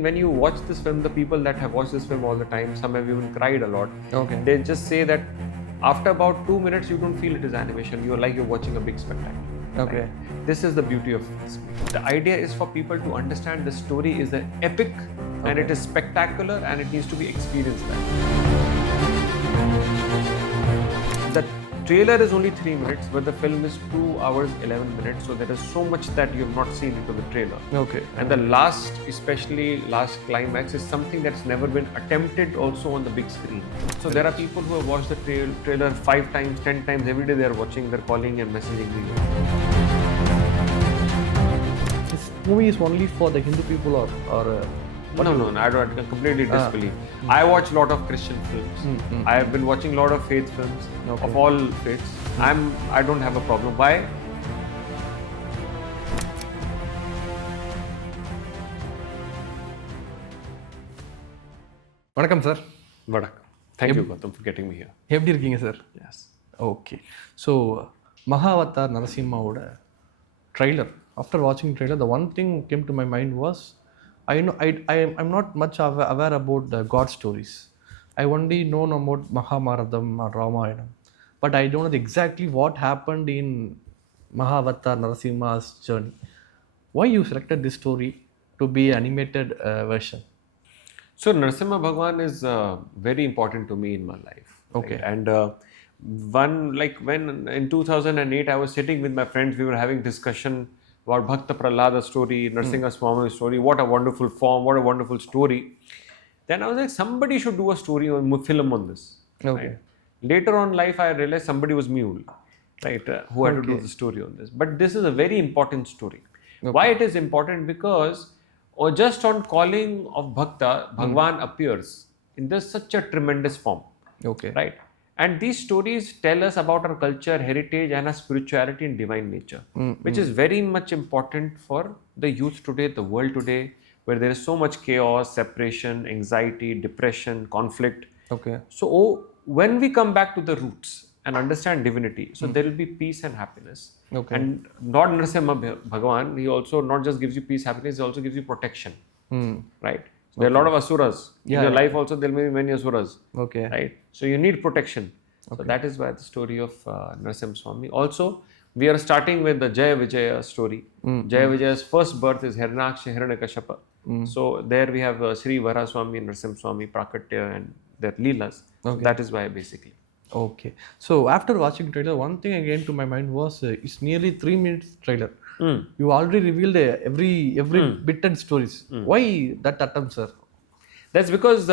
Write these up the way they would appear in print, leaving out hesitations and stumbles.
When you watch this film, the people that have watched this film all the time, some have even cried a lot. Okay. They just say that after about 2 minutes, you don't feel it is animation. You're like you're watching a big spectacle. Okay. Right? This is the beauty of this. The idea is for people to understand the story is an epic and it is spectacular and it needs to be experienced. The trailer is only 3 minutes, but the film is 2 hours 11 minutes. So there is so much that you have not seen into the trailer. Okay. And the last, especially last climax, is something that's never been attempted also on the big screen. So there are people who have watched the trailer 5 times, 10 times, every day they are watching, they're calling and messaging me. This movie is only for the Hindu people or No, I don't completely disbelieve. I watch a lot of Christian films. I have been watching a lot of faith films of all faiths. I don't have a problem. Why? வணக்கம் sir. Vanakkam. Thank you, Gautam, for getting me here. எப்படி இருக்கீங்க sir? Yes. Okay. So Mahavatar நரசிம்மாவோட trailer, after வாட்சிங் trailer, the one thing came to my mind was I'm not much aware about the God stories. I only know about Mahabharatam or Ramayana, but I don't know exactly what happened in Mahavatar Narsimha's journey. Why you selected this story to be animated version? So Narsimha Bhagwan is very important to me in my life. Okay. Right? And when in 2008 I was sitting with my friends, we were having discussion about Bhakta Prahlada story, Narasimha Swami story, what a wonderful form, what a wonderful story. Then I was like, somebody should do a story on film on this. Okay. Right? Later on in life, I realized somebody was mule, right, who had to do the story on this. But this is a very important story. Why it is important? Because just on calling of Bhakta, Bhagwan appears in this such a tremendous form. Okay. Right? And these stories tell us about our culture, heritage and our spirituality and divine nature, which is very much important for the youth today, the world today, where there is so much chaos, separation, anxiety, depression, conflict. Okay. So when we come back to the roots and understand divinity, so there will be peace and happiness. Okay. And not Narasimha Bhagwan, he also not just gives you peace, happiness, he also gives you protection. Right? So there are a lot of asuras. In your life also there may be many asuras. Okay. Right? So you need protection. So that is why the story of Narasimha Swami. Also, we are starting with the Jaya Vijaya story. Jaya Vijaya's first birth is Hiranyaksha Hiranyakashipu. So there we have Sri Varaswami, Narasimha Swami, Prakatya and their Leelas. So that is why basically. Okay. So after watching trailer, one thing again to my mind was it's nearly 3 minutes trailer. You already revealed every bit and stories. Why that attempt, sir? That's because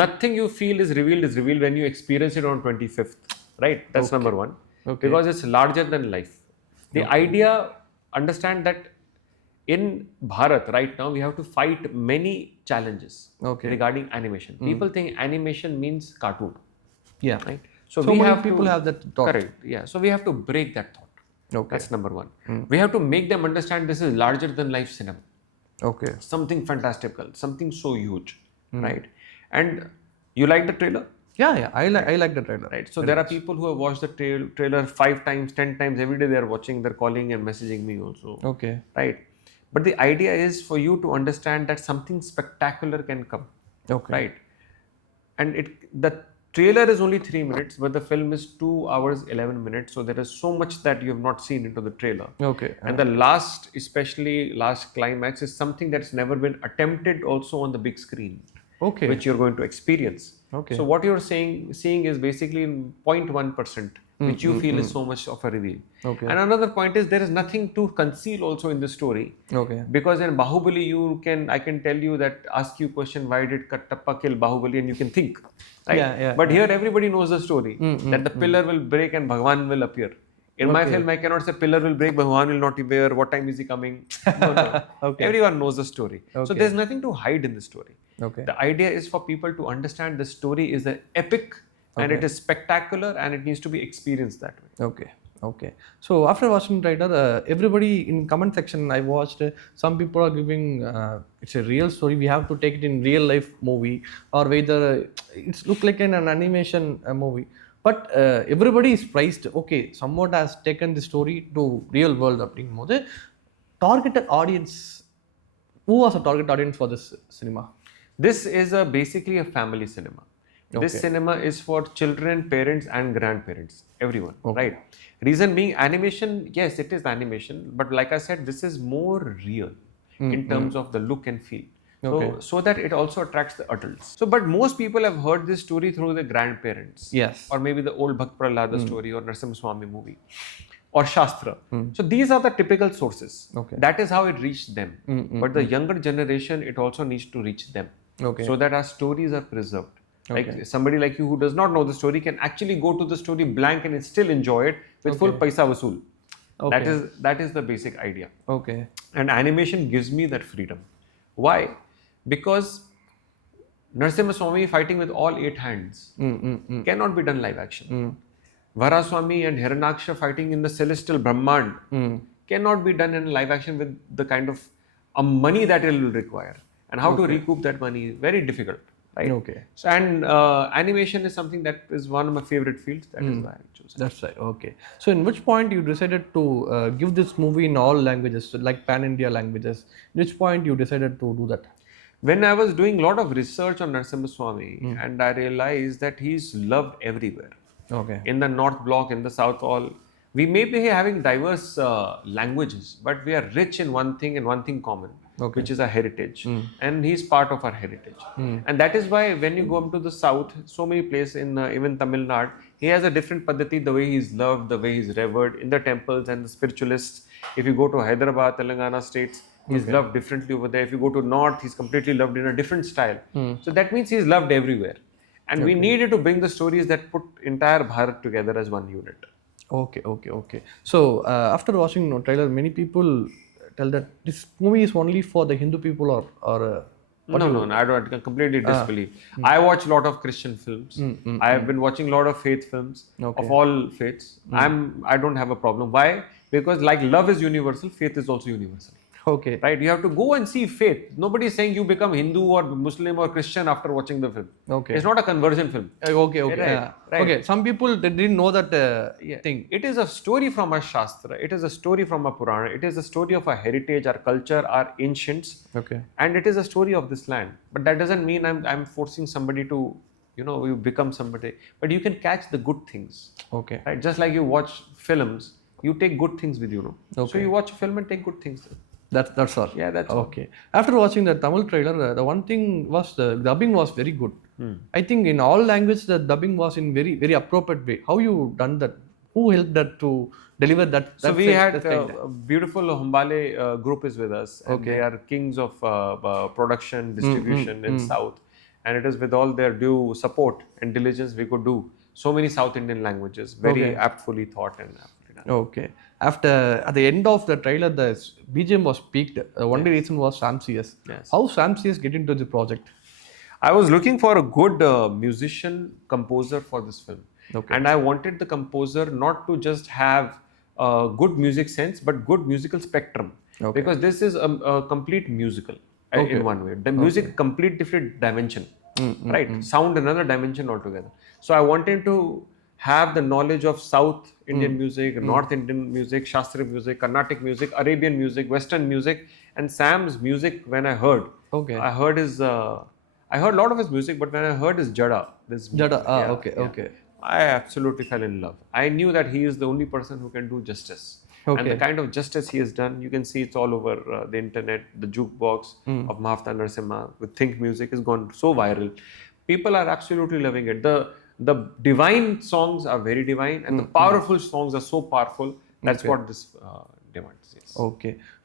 nothing you feel is revealed when you experience it on 25th. Right? That's number one. Okay. Because it's larger than life. The idea, understand that in Bharat right now, we have to fight many challenges regarding animation. People think animation means cartoon. Yeah. Right? So many people have that thought. Correct. Yeah. So we have to break that thought. Okay. That's number one. We have to make them understand this is larger than life cinema. Okay. Something fantastical, something so huge. Right? And you like the trailer? Yeah. I like the trailer. Right. So there are people who have watched the trailer 5 times, 10 times, every day they are watching, they're calling and messaging me also. Okay. Right. But the idea is for you to understand that something spectacular can come. Okay. Right. And the trailer is only 3 minutes, but the film is 2 hours 11 minutes. So there is so much that you have not seen into the trailer. Okay. And the last, especially last climax, is something that's never been attempted also on the big screen. Okay. Which you're going to experience. Okay. So what you're seeing is basically 0.1%, which you feel is so much of a reveal. Okay. And another point is there is nothing to conceal also in the story. Okay. Because in Bahubali, I can tell you that, ask you question, why did Kattappa kill Bahubali, and you can think. Right? Yeah. But here everybody knows the story, that the pillar will break and Bhagwan will appear. In my film, I cannot say pillar will break, Bhagwan will not appear, what time is he coming? No. Okay. Everyone knows the story. So there's nothing to hide in the story. Okay. The idea is for people to understand the story is an epic and it is spectacular and it needs to be experienced that way. Okay. So after watching trailer, everybody in comment section I watched, some people are giving it's a real story. We have to take it in real life movie, or whether it's look like an animation movie. But everybody is priced, okay, someone has taken the story to real world அப்படிங்கும்போது targeted audience Who was the target audience for this cinema? This is basically a family cinema. This cinema is for children, parents, and grandparents, everyone, right? Reason being, animation, yes, it is animation, but like I said, this is more real in terms of the look and feel. So that it also attracts the adults. So, but most people have heard this story through the grandparents. Yes. Or maybe the old Bhakt Prahlada story or Narsimha Swami movie or Shastra. So these are the typical sources. That is how it reached them. But the younger generation, it also needs to reach them. So that our stories are preserved. Like somebody like you who does not know the story can actually go to the story blank and still enjoy it with full paisa vasool. That is the basic idea. And animation gives me that freedom. Why? Because Narsimha Swami fighting with all 8 hands cannot be done live action. Varaswami and Hiranyaksha fighting in the celestial Brahmand cannot be done in live action with the kind of money that it will require. And how to recoup that money, very difficult. Right? So, and animation is something that is one of my favorite fields. That is why I chose it. That's right. So, in which point you decided to give this movie in all languages, so like pan-India languages? In which point you decided to do that? When I was doing a lot of research on Narsimha Swami, and I realized that he's loved everywhere. In the North Block, in the South, all we may be having diverse languages, but we are rich in one thing and one thing common. Which is our heritage, and he's part of our heritage. And that is why when you go up to the south, so many places in even Tamil Nadu, he has a different paddhati, the way he's loved, the way he's revered in the temples and the spiritualists. If you go to Hyderabad, Telangana states, he's loved differently over there. If you go to north, he's completely loved in a different style. So that means he's loved everywhere. And we needed to bring the stories that put entire Bharat together as one unit. So after watching the trailer, many people tell that this movie is only for the Hindu people or No, I don't completely disbelieve. I watch a lot of Christian films. I have been watching a lot of faith films of all faiths. I don't have a problem. Why? Because like love is universal, faith is also universal. Right? You have to go and see faith. Nobody is saying you become Hindu or Muslim or Christian after watching the film. It's not a conversion film. Right. Some people they didn't know that thing. It is a story from a Shastra. It is a story from a Purana. It is a story of our heritage, our culture, our ancients. And it is a story of this land. But that doesn't mean I'm forcing somebody to, you become somebody. But you can catch the good things. Right? Just like you watch films, you take good things with you. So you watch a film and take good things. That's all. Yeah, that's all. After watching the Tamil trailer, the one thing was the dubbing was very good. I think in all languages the dubbing was in very very appropriate way. How you done that? Who helped that to deliver that? So we had a beautiful Hombale group is with us. And they are kings of production, distribution in South. And it is with all their due support and diligence we could do so many South Indian languages. Very aptly thought and aptly done. After at the end of the trailer, the BGM was peaked. The only reason was Sam CS. How Sam CS get into the project? I was looking for a good musician composer for this film, and I wanted the composer not to just have good music sense, but good musical spectrum, because this is a complete musical in one way. The music complete different dimension, right? Sound another dimension altogether. So I wanted to have the knowledge of South Indian music, North Indian music, Shastriya music, Carnatic music, Arabian music, Western music, and Sam's music. When I heard, I heard his, I heard a lot of his music, but when I heard his Jada, I absolutely fell in love. I knew that he is the only person who can do justice. And the kind of justice he has done, you can see it's all over the internet. The jukebox of Mahavatar Narsimha with Think Music has gone so viral. People are absolutely loving it. The divine songs are very divine, and the powerful songs are so powerful. That's what this demands. Yes.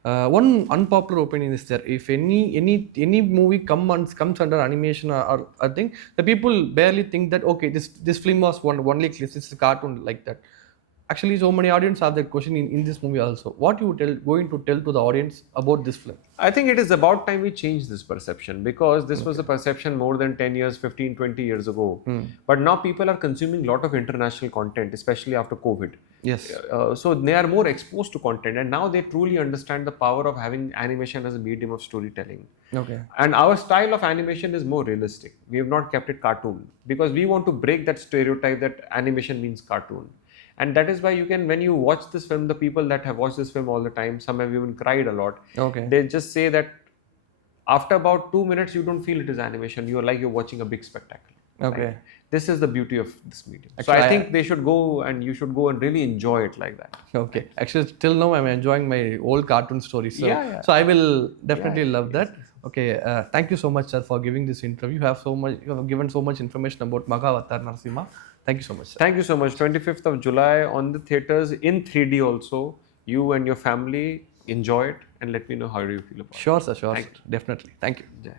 One unpopular opinion is there. If any movie comes under animation or I think the people barely think that this film was only clips. It's a cartoon like that. Actually, so many audience have that question in this movie also. What you going to tell to the audience about this film? I think it is about time we change this perception, because this was a perception more than 10 years, 15, 20 years ago. But now people are consuming a lot of international content, especially after COVID. Yes. So they are more exposed to content, and now they truly understand the power of having animation as a medium of storytelling. And our style of animation is more realistic. We have not kept it cartoon, because we want to break that stereotype that animation means cartoon. And that is why you can, when you watch this film, the people that have watched this film all the time, some have even cried a lot. They just say that after about 2 minutes, you don't feel it is animation. You're watching a big spectacle. Okay. Right? This is the beauty of this medium. So Actually, I think they should go and you should go and really enjoy it like that. Okay. Actually, till now I'm enjoying my old cartoon stories. So, Yeah. so I will definitely love that. Okay. Thank you so much, sir, for giving this interview. You have given so much information about Mahavatar Narsimha. Thank you so much, sir. Thank you so much. 25th of July on the theatres in 3D also. You and your family enjoy it and let me know how you feel about it. Sure, sir. Sure, sir. Definitely. Thank you. Jai.